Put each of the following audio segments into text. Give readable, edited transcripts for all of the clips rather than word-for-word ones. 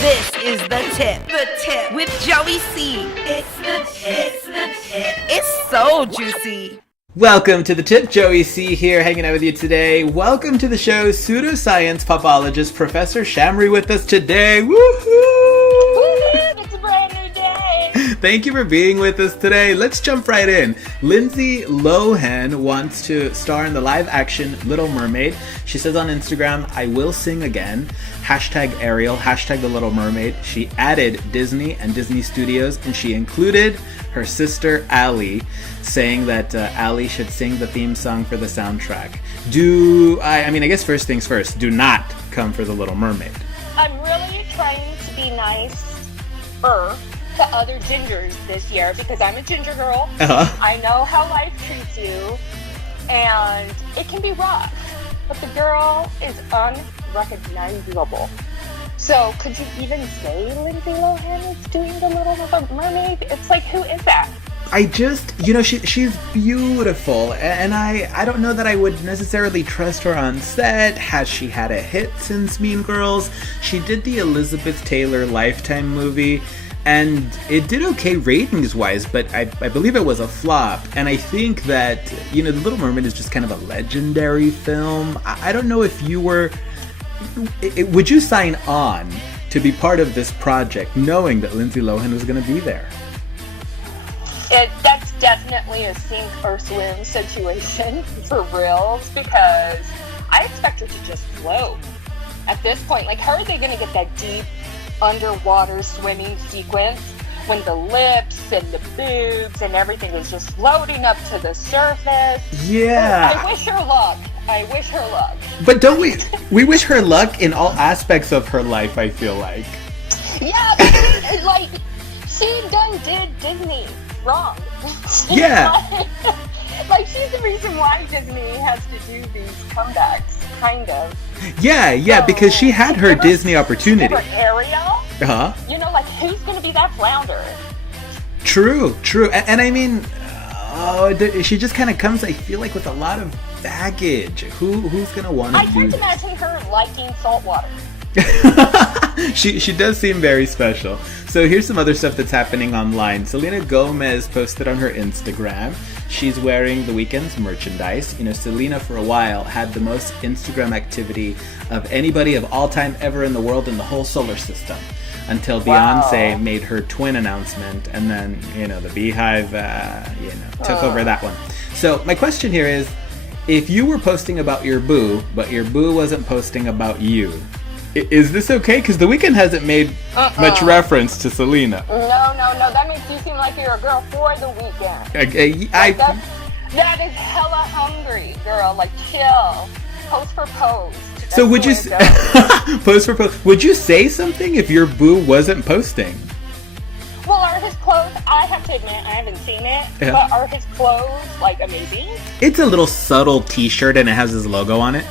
This is The Tip. The Tip with Joey C. It's the tip. It's the tip. It's so juicy. Welcome to The Tip. Joey C. here, hanging out with you today. Welcome to the show. Pseudoscience Popologist Professor Shamori with us today. Woohoo! It's a brand new day. Thank you for being with us today. Let's jump right in. Lindsay Lohan wants to star in the live-action Little Mermaid. She says on Instagram, "I will sing again. Hashtag Ariel, hashtag The Little Mermaid." She added Disney and Disney Studios, and she included her sister Allie, saying that Allie should sing the theme song for the soundtrack. I guess first things first, do not come for The Little Mermaid. I'm really trying to be nice to other gingers this year because I'm a ginger girl. I know how life treats you, and it can be rough, but the girl is unrecognizable. So could you even say Lindsay Lohan is doing The Little Mermaid? It's like, who is that? She's beautiful, and I don't know that I would necessarily trust her on set. Has she had a hit since Mean Girls? She did the Elizabeth Taylor Lifetime movie, and it did okay ratings-wise, but I believe it was a flop. And I think that, The Little Mermaid is just kind of a legendary film. I don't know if you were... Would you sign on to be part of this project knowing that Lindsay Lohan was going to be there? That's definitely a sink or swim situation for reals, because I expect her to just float at this point. Like, how are they going to get that deep underwater swimming sequence when the lips and the boobs and everything is just floating up to the surface? Yeah. I wish her luck. But don't we wish her luck in all aspects of her life, I feel like. Yeah, because, like, she did Disney wrong. Yeah. Like, she's the reason why Disney has to do these comebacks, kind of. Yeah, so, because she had her Disney opportunity. Her Ariel? Uh-huh. Like, who's going to be that flounder? True. And I mean, she just kind of comes, I feel like, with a lot of baggage. Who's going to want to do I can't imagine her liking salt water. She does seem very special. So here's some other stuff that's happening online. Selena Gomez posted on her Instagram. She's wearing The Weeknd's merchandise. Selena for a while had the most Instagram activity of anybody of all time ever in the world in the whole solar system. Until Beyonce made her twin announcement, and then, the Beehive, took over that one. So my question here is, if you were posting about your boo, but your boo wasn't posting about you, is this okay? Because The Weeknd hasn't made much reference to Selena. No. That makes you seem like you're a girl for The Weeknd. That is hella hungry, girl. Like, chill. Post for post. So would you post for post? Would you say something if your boo wasn't posting? Well, are his clothes? I have to admit, I haven't seen it. Yeah. But are his clothes like amazing? It's a little subtle T-shirt, and it has his logo on it.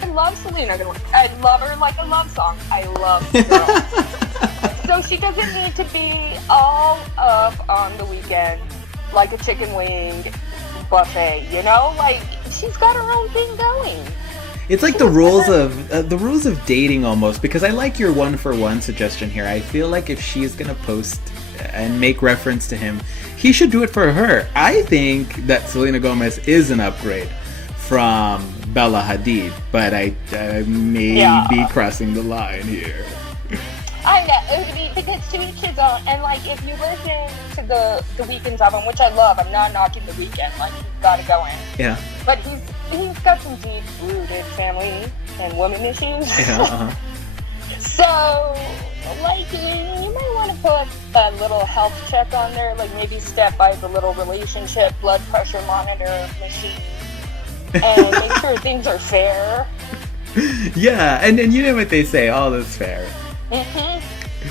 I love Selena. I love her like a love song. I love the girl. So she doesn't need to be all up on The Weeknd like a chicken wing buffet. Like, she's got her own thing going. It's like the rules of dating almost, because I like your one-for-one suggestion here. I feel like if she's gonna post and make reference to him, he should do it for her. I think that Selena Gomez is an upgrade from Bella Hadid, but I may be crossing the line here. I know, because to each his own, and like, if you listen to the Weeknd's album, which I love, I'm not knocking The Weeknd, like, he's got it going. Yeah. But he's got some deep-rooted family and woman issues. Yeah, So, like, you might want to put a little health check on there, like maybe step by the little relationship blood pressure monitor machine, and make sure things are fair. Yeah, and you know what they say, all is fair. Mm-hmm.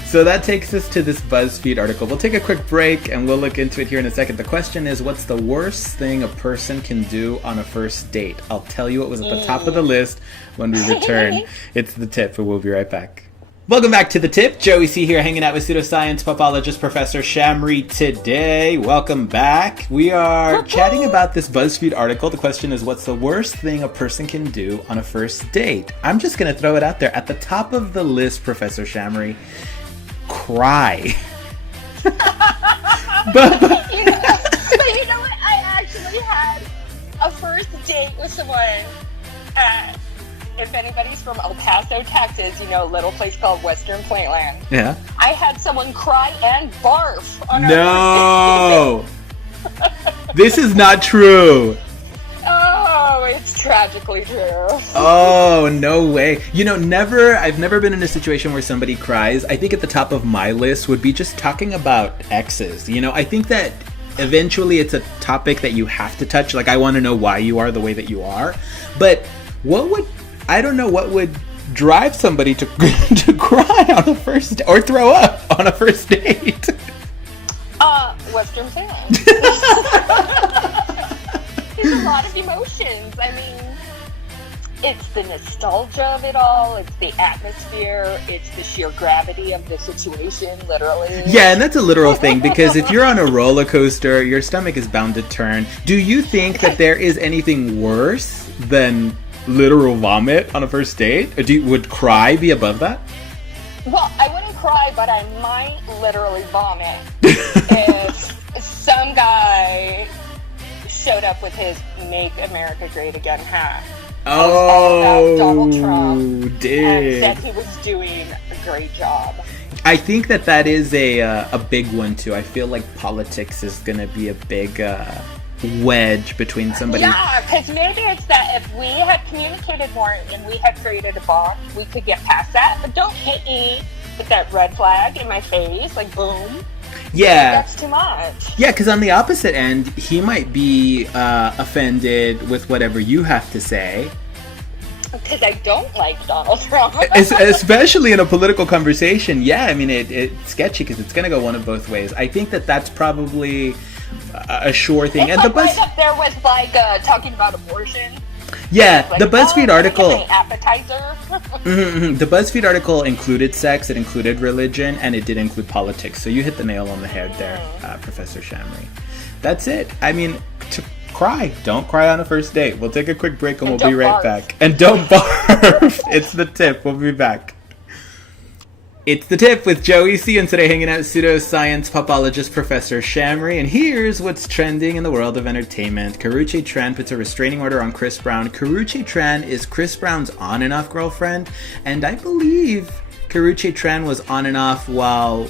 So that takes us to this BuzzFeed article. We'll take a quick break and we'll look into it here in a second. The question is, what's the worst thing a person can do on a first date? I'll tell you what was at the top of the list when we return. It's The Tip, and we'll be right back. Welcome back to The Tip. Joey C here, hanging out with Pseudoscience Popologist Professor Shamori today. Welcome back. We are chatting about this BuzzFeed article. The question is, what's the worst thing a person can do on a first date? I'm just going to throw it out there. At the top of the list, Professor Shamori, cry. but you know what? I actually had a first date with someone at, if anybody's from El Paso, Texas, a little place called Western Playland. Yeah. I had someone cry and barf on No! This is not true. Oh, it's tragically true. Oh, no way. I've never been in a situation where somebody cries. I think at the top of my list would be just talking about exes. I think that eventually it's a topic that you have to touch. Like, I want to know why you are the way that you are. But I don't know what would drive somebody to to cry on a first or throw up on a first date. Western Playland. There's a lot of emotions. I mean, it's the nostalgia of it all. It's the atmosphere. It's the sheer gravity of the situation, literally. Yeah, and that's a literal thing, because if you're on a roller coaster, your stomach is bound to turn. Do you think that there is anything worse than literal vomit on a first date? Or would cry be above that? Well, I wouldn't cry, but I might literally vomit if some guy showed up with his "Make America Great Again" hat. Oh, Donald Trump and did. said he was doing a great job. I think that is a big one too. I feel like politics is going to be a big wedge between somebody. Yeah, because maybe it's that if we had communicated more and we had created a bond, we could get past that. But don't hit me with that red flag in my face, like boom. Yeah. That's too much. Yeah, because on the opposite end, he might be offended with whatever you have to say. Because I don't like Donald Trump. Especially in a political conversation. Yeah, I mean, it's sketchy because it's going to go one of both ways. I think that's probably a sure thing. It's and like right up there with talking about abortion. Yeah, like, the BuzzFeed article. Appetizer. The BuzzFeed article included sex, it included religion, and it did include politics. So you hit the nail on the head there, Professor Shamori. That's it. I mean, cry. Don't cry on a first date. We'll take a quick break and we'll be right back. And don't barf. It's the tip. We'll be back. It's The Tip with Joey C, and today hanging out with Pseudoscience Popologist Professor Shamori, and here's what's trending in the world of entertainment. Karrueche Tran puts a restraining order on Chris Brown. Karrueche Tran is Chris Brown's on and off girlfriend, and I believe Karrueche Tran was on and off while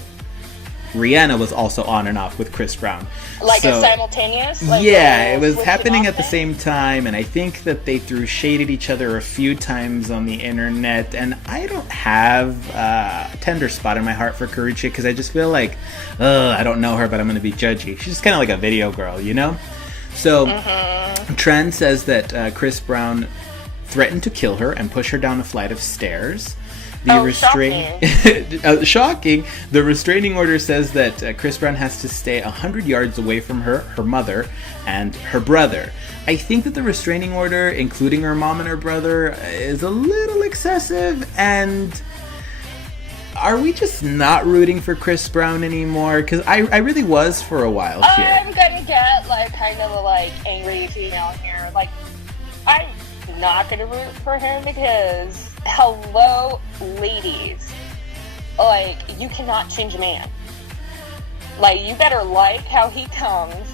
Rihanna was also on and off with Chris Brown. Like a simultaneous? Yeah, it was happening at the same time, and I think that they threw shade at each other a few times on the internet, and I don't have a tender spot in my heart for Karrueche because I just feel like, I don't know her, but I'm going to be judgy. She's kind of like a video girl, So, Tran says that Chris Brown threatened to kill her and push her down a flight of stairs. Shocking. The restraining order says that Chris Brown has to stay 100 yards away from her mother, and her brother. I think that the restraining order, including her mom and her brother, is a little excessive, and are we just not rooting for Chris Brown anymore? Because I really was for a while here. I'm gonna get kind of angry female here. I'm not gonna root for him because hello, ladies. You cannot change a man. You better like how he comes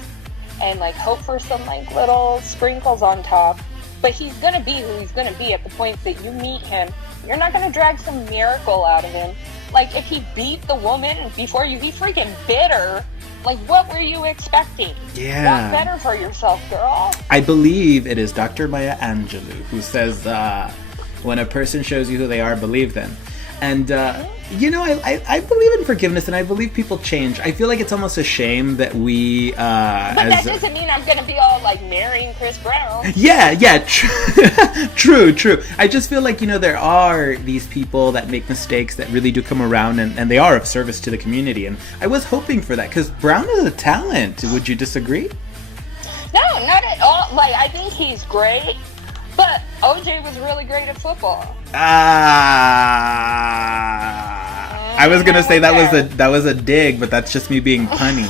and hope for some little sprinkles on top. But he's gonna be who he's gonna be at the point that you meet him. You're not gonna drag some miracle out of him. If he beat the woman before you, he freaking bit her. What were you expecting? Yeah. Want better for yourself, girl. I believe it is Dr. Maya Angelou who says, when a person shows you who they are, believe them. And, I believe in forgiveness, and I believe people change. I feel like it's almost a shame that we, But that doesn't mean I'm gonna be all, marrying Chris Brown. Yeah, true. I just feel like, there are these people that make mistakes that really do come around, and they are of service to the community, and I was hoping for that, because Brown is a talent. Would you disagree? No, not at all. I think he's great. But OJ was really great at football. I was gonna say that was a dig, but that's just me being punny.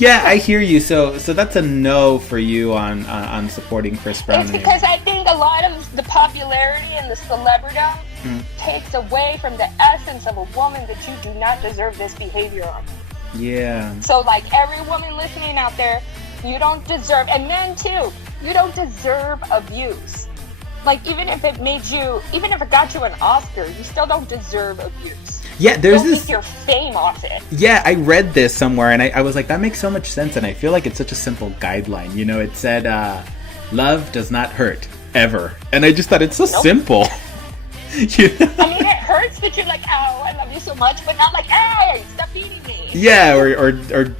Yeah, I hear you. So that's a no for you on supporting Chris Brown. It's because I think a lot of the popularity and the celebrity takes away from the essence of a woman that you do not deserve this behavior on. Yeah. So, like, every woman listening out there, you don't deserve, and men too, you don't deserve abuse. Like, even if it got you an Oscar, you still don't deserve abuse. Yeah, there's don't this. make your fame off it. Yeah, I read this somewhere, and I was like, that makes so much sense, and I feel like it's such a simple guideline. You know, it said, love does not hurt, ever. And I just thought it's so simple. You know? I mean, it hurts that you're like, oh, I love you so much, but not like, hey, stop beating me. Yeah, or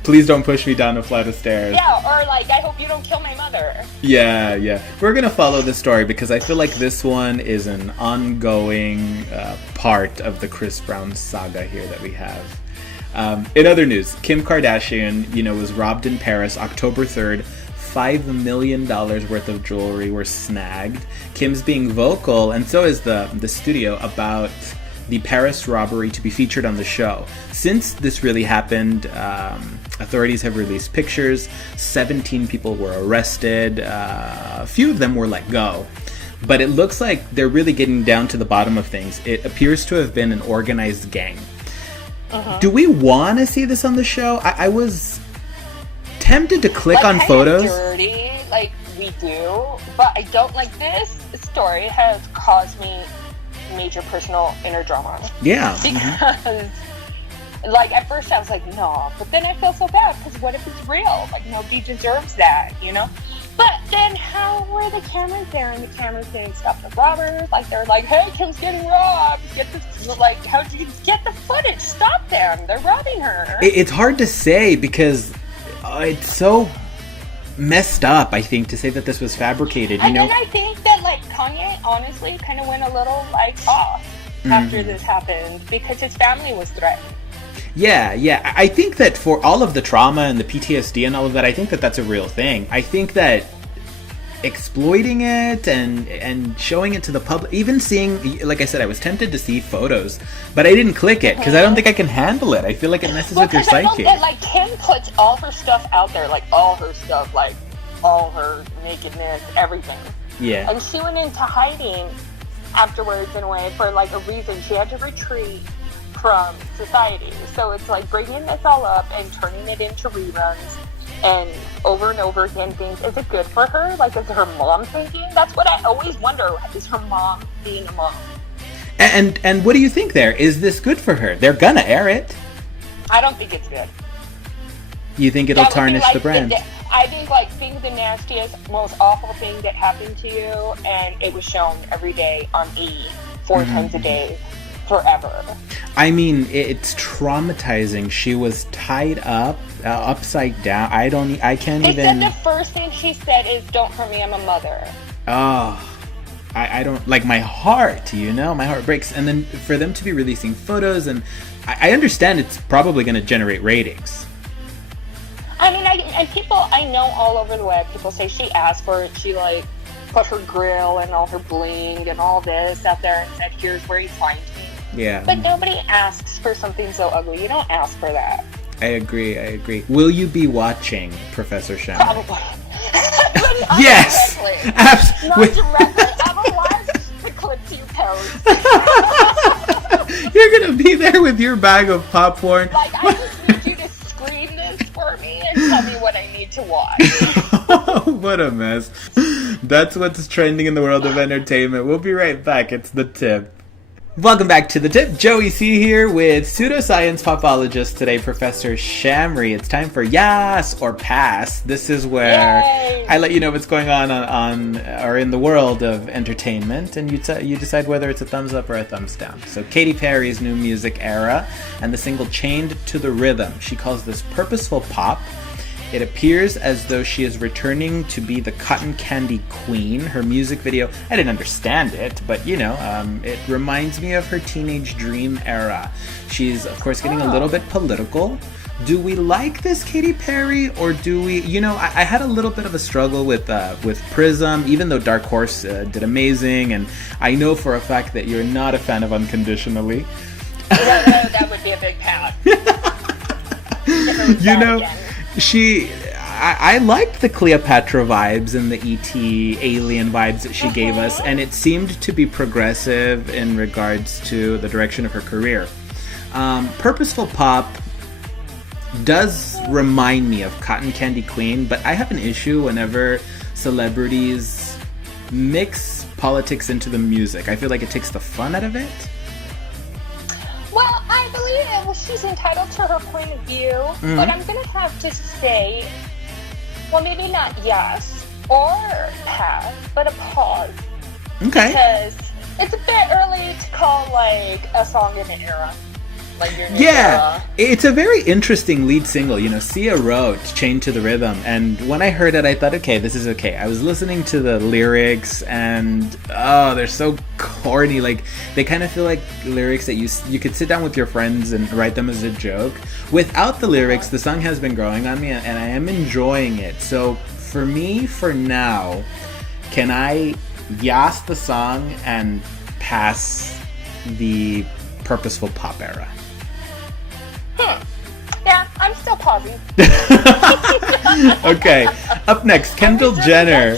please don't push me down a flight of stairs. Yeah, or like, I hope you don't kill my mother. Yeah. We're going to follow this story because I feel like this one is an ongoing part of the Chris Brown saga here that we have. In other news, Kim Kardashian, was robbed in Paris October 3rd. $5 million worth of jewelry were snagged. Kim's being vocal, and so is the studio, about the Paris robbery to be featured on the show. Since this really happened, authorities have released pictures. 17 people were arrested. A few of them were let go. But it looks like they're really getting down to the bottom of things. It appears to have been an organized gang. Do we want to see this on the show? I was tempted to click on photos. Dirty, like we do, but I don't like this story has caused me major personal inner drama. Yeah. Because like at first I was like, no, but then I feel so bad because what if it's real? Like nobody deserves that, But then how were the cameras there and the cameras didn't stop the robbers? Like they're like, hey, Kim's getting robbed. How'd you get the footage? Stop them. They're robbing her. It's hard to say because it's so messed up, I think, to say that this was fabricated. And then I think that like Kanye honestly kind of went a little like off after this happened because his family was threatened. Yeah. I think that for all of the trauma and the PTSD and all of that, I think that that's a real thing. I think that exploiting it and showing it to the public, even seeing, like I said, I was tempted to see photos, but I didn't click it because I don't think I can handle it. I feel like it messes with your psyche. Like Kim puts all her stuff out there, like all her stuff, like all her nakedness, everything. Yeah. And she went into hiding afterwards in a way for like a reason. She had to retreat from society. So it's like bringing this all up and turning it into reruns and over again things. Is it good for her? Like, is her mom thinking? That's what I always wonder. Is her mom being a mom? And what do you think there? Is this good for her? They're gonna air it. I don't think it's good. You think it'll tarnish the brand? I think, like, think the nastiest, most awful thing that happened to you, and it was shown every day on E, 4 times a day, forever. I mean, it's traumatizing. She was tied up, upside down. I can't even... They said the first thing she said is, don't hurt me, I'm a mother. Oh, I don't... Like, my heart, my heart breaks. And then for them to be releasing photos, and I understand it's probably going to generate ratings. I mean, and people I know all over the web, people say she asked for it. She, like, put her grill and all her bling and all this out there and said, here's where you find me. Yeah. But nobody asks for something so ugly. You don't ask for that. I agree. Will you be watching Professor Shamori? Probably. Yes! Not directly. I will watch the clips you post. You're gonna be there with your bag of popcorn. Like, I just need you to screen this for me and tell me what I need to watch. What a mess. That's what's trending in the world of entertainment. We'll be right back. It's The Tip. Welcome back to The Tip. Joey C here with Pseudoscience Popologist today, Professor Shamori. It's time for Yas or Pass. This is where I let you know what's going on or in the world of entertainment, and you decide whether it's a thumbs up or a thumbs down. So Katy Perry's new music era and the single Chained to the Rhythm. She calls this purposeful pop, It appears as though she is returning to be the cotton candy queen. Her music video, I didn't understand it, but it reminds me of her teenage dream era. She's, of course, getting a little bit political. Do we like this Katy Perry, or do we? I had a little bit of a struggle with Prism, even though Dark Horse did amazing, and I know for a fact that you're not a fan of Unconditionally. That would be a big pout. I liked the Cleopatra vibes and the E.T. alien vibes that she gave us, and it seemed to be progressive in regards to the direction of her career. Purposeful pop does remind me of Cotton Candy Queen, but I have an issue whenever celebrities mix politics into the music. I feel like it takes the fun out of it. Well, I believe she's entitled to her point of view, but I'm going to have to say, well, maybe not yes or pass, but a pause. Okay. Because it's a bit early to call, like, a song in an era. Like your new era. It's a very interesting lead single. Sia wrote Chained to the Rhythm, and when I heard it, I thought, okay, this is okay. I was listening to the lyrics, and they're so corny. Like, they kind of feel like lyrics that you could sit down with your friends and write them as a joke. Without the lyrics, the song has been growing on me, and I am enjoying it. So for me, for now, can I yas the song and pass the purposeful pop era? Yeah, I'm still pausing. Okay. Up next, Kendall Jenner.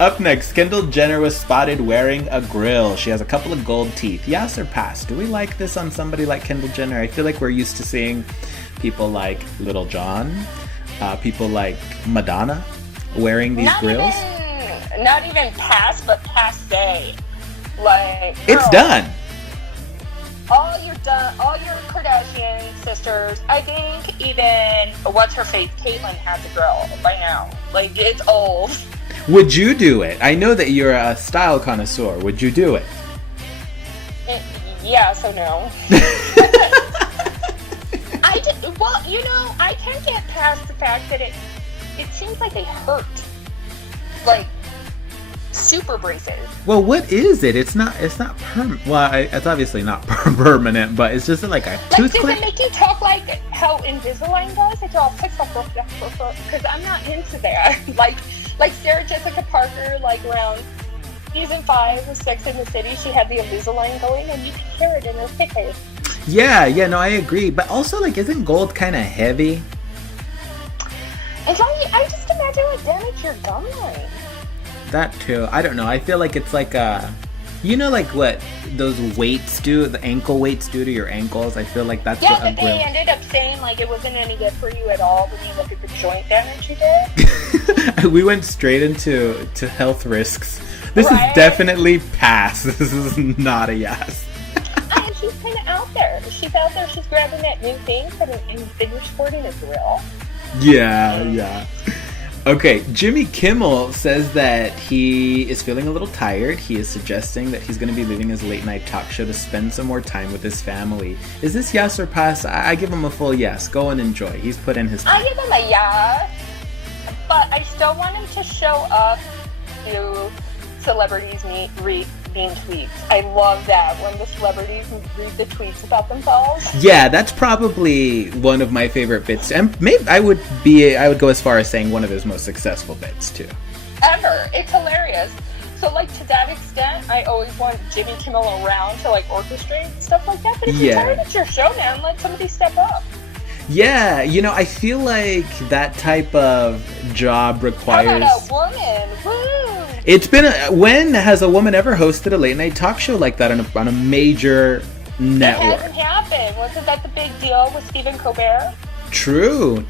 Up next, Kendall Jenner was spotted wearing a grill. She has a couple of gold teeth. Yes or pass? Do we like this on somebody like Kendall Jenner? I feel like we're used to seeing people like Little John, people like Madonna wearing these grills. Not even pass, but passe. Like, girl, it's done. All your Kardashian sisters, I think even, what's her face, Caitlyn has a grill by now. Like, it's old. Would you do it? I know that you're a style connoisseur. Would you do it? Yeah, so no. I can't get past the fact that it seems like they hurt. Like, super braces. Well, what is it? It's not permanent. Well, it's obviously not permanent, but it's just like a tooth clip. Does it make you talk like how Invisalign does? It's all because I'm not into that. like Sarah Jessica Parker, like around season 5 of Sex and the City, she had the Invisalign going, and you could hear it in her thick. Yeah, no, I agree. But also, like, isn't gold kind of heavy? It's only, I just imagine it would damage your gum line. That too. I don't know. I feel like it's like like what those weights do, the ankle weights do to your ankles. I feel like that's what a grill. They ended up saying like it wasn't any good for you at all when you look at the joint damage you did. We went straight into health risks. This is definitely pass. This is not a yes. And she's kind of out there. She's out there. She's grabbing that new thing and figure sporting a grill. Yeah. Okay, Jimmy Kimmel says that he is feeling a little tired. He is suggesting that he's going to be leaving his late night talk show to spend some more time with his family. Is this yes or pass? I give him a full yes. Go and enjoy. He's put in his time. I give him a yes, but I still want him to show up to celebrities reading tweets. I love that when the celebrities read the tweets about themselves. Yeah, that's probably one of my favorite bits, and maybe I would go as far as saying one of his most successful bits too. Ever. It's hilarious. So, like, to that extent, I always want Jimmy Kimmel around to, like, orchestrate stuff like that. But if you're tired, it's your show, man. Let somebody step up. Yeah, I feel like that type of job requires... How about a woman? Woo! It's been when has a woman ever hosted a late night talk show like that on a major network? It hasn't happened. Wasn't that the big deal with Stephen Colbert? True.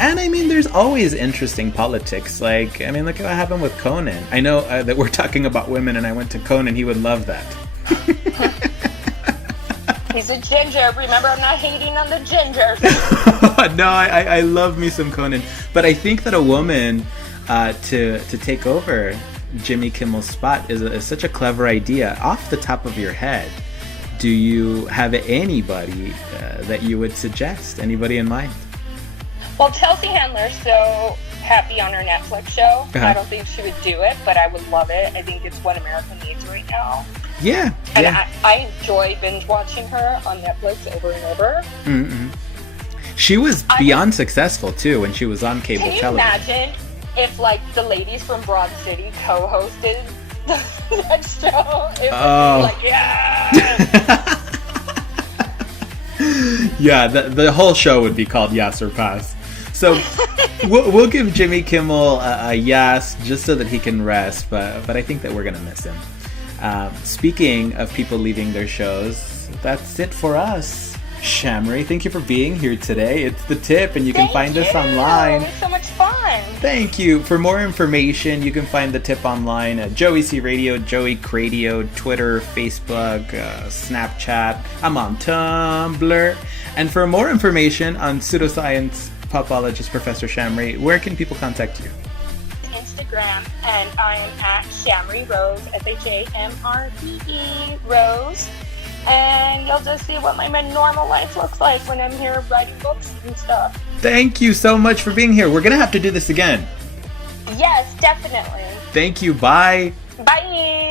And I mean, there's always interesting politics. Like, I mean, look at what happened with Conan. I know that we're talking about women, and I went to Conan. He would love that. He's a ginger. Remember, I'm not hating on the gingers. No, I love me some Conan. But I think that a woman to take over Jimmy Kimmel's spot is such a clever idea. Off the top of your head, do you have anybody that you would suggest? Anybody in mind? Well, Chelsea Handler's so happy on her Netflix show. I don't think she would do it, but I would love it. I think it's what America needs right now. Yeah. And I enjoy binge watching her on Netflix over and over. Mm-hmm. She was beyond successful, too, when she was on cable television. Can you imagine if, like, the ladies from Broad City co-hosted that show? It would be like, yeah! Yeah, the whole show would be called Yes or Pass. So we'll give Jimmy Kimmel a yes just so that he can rest, but I think that we're going to miss him. Speaking of people leaving their shows, that's it for us. Shamori, thank you for being here today. It's The Tip, and you can find us online. It's so much fun. Thank you. For more information, you can find The Tip online at Joey C Radio, Joey Cradio, Twitter, Facebook, Snapchat. I'm on Tumblr. And for more information on Pseudoscience Popologist Professor Shamori, where can people contact you? Instagram, and I am at Shamori Rose, SHAMRPE Rose. And you'll just see what my normal life looks like when I'm here writing books and stuff. Thank you so much for being here. We're going to have to do this again. Yes, definitely. Thank you. Bye. Bye.